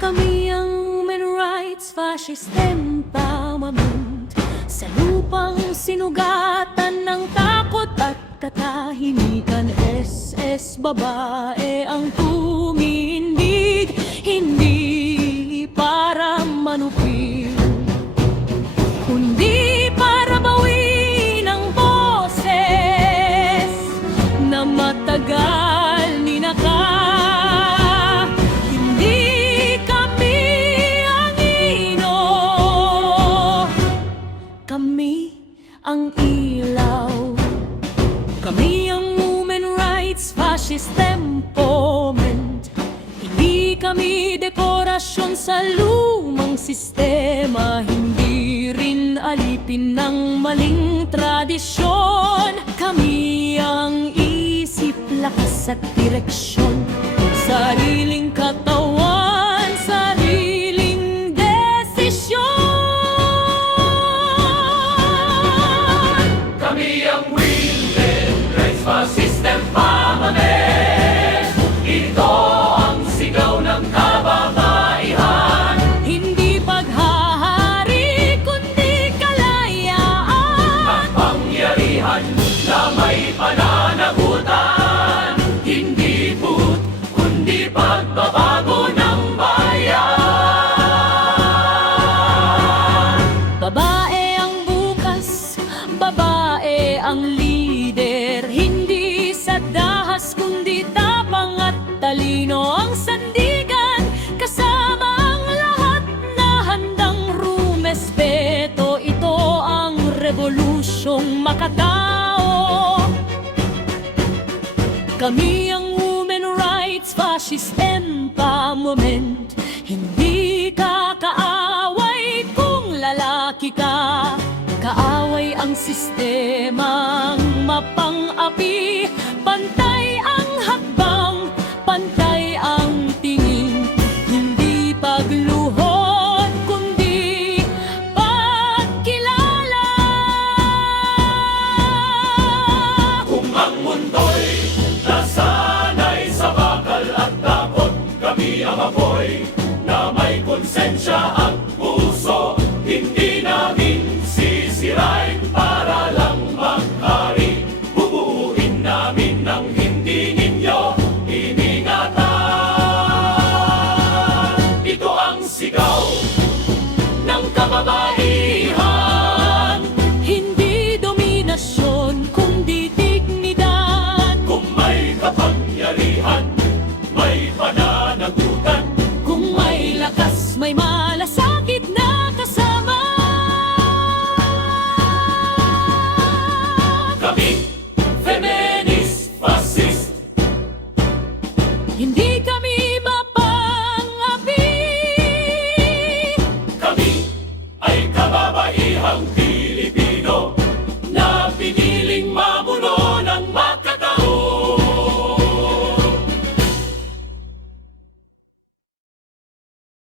Kami ang human rights fascist empowerment, sa lupang sinugatan ng takot at katahimikan. SS babae ang tumindig, hindi para manupil, kundi para bawiin ang boses na matagal ninaka. Hindi kami ang ino, kami ang ilaw. Kami ang human rights fascist empowerment, hindi kami dekorasyon sa lumang sistema, hindi rin alipin ng maling tradisyon. Kami ang isip, lakas at direksyon, sariling katawan, sariling desisyon. Kami ang Women Rights Fascist Empowerment. Ito ang sigaw ng kababaihan. Hindi paghahari, kundi kalayaan. Kapangyarihan na may pananagutan. Hindi put, kundi pagbabago ng bayan. Babae ang bukas, babae ang lider, hindi sa dahas kundi tapang at talino ang sandigan, kasama ang lahat na handang rumespeto. Ito ang revolusyong makatao. Kami ang human rights fascist empowerment, hindi ka kaaway kung lalaki ka. Kaaway ang sistemang mapang-api, pantay ang hakbang, pantay ang tingin, hindi pagluhod kundi pagkilala. Kung ang mundo'y nasanay sa bakal at takot, kami ang apoy na may konsensya at puso. Hindi namin sisirain para lang maghari. Bubuuin namin ng hindi ninyo iningatan. Ito ang sigaw ng kababaihan. Hindi dominasyon kundi dignidad. Kung may kapangyarihan, may pananagutan. Kung may lakas, may malasakit na kasama. Kami, feminist, fascist. Hindi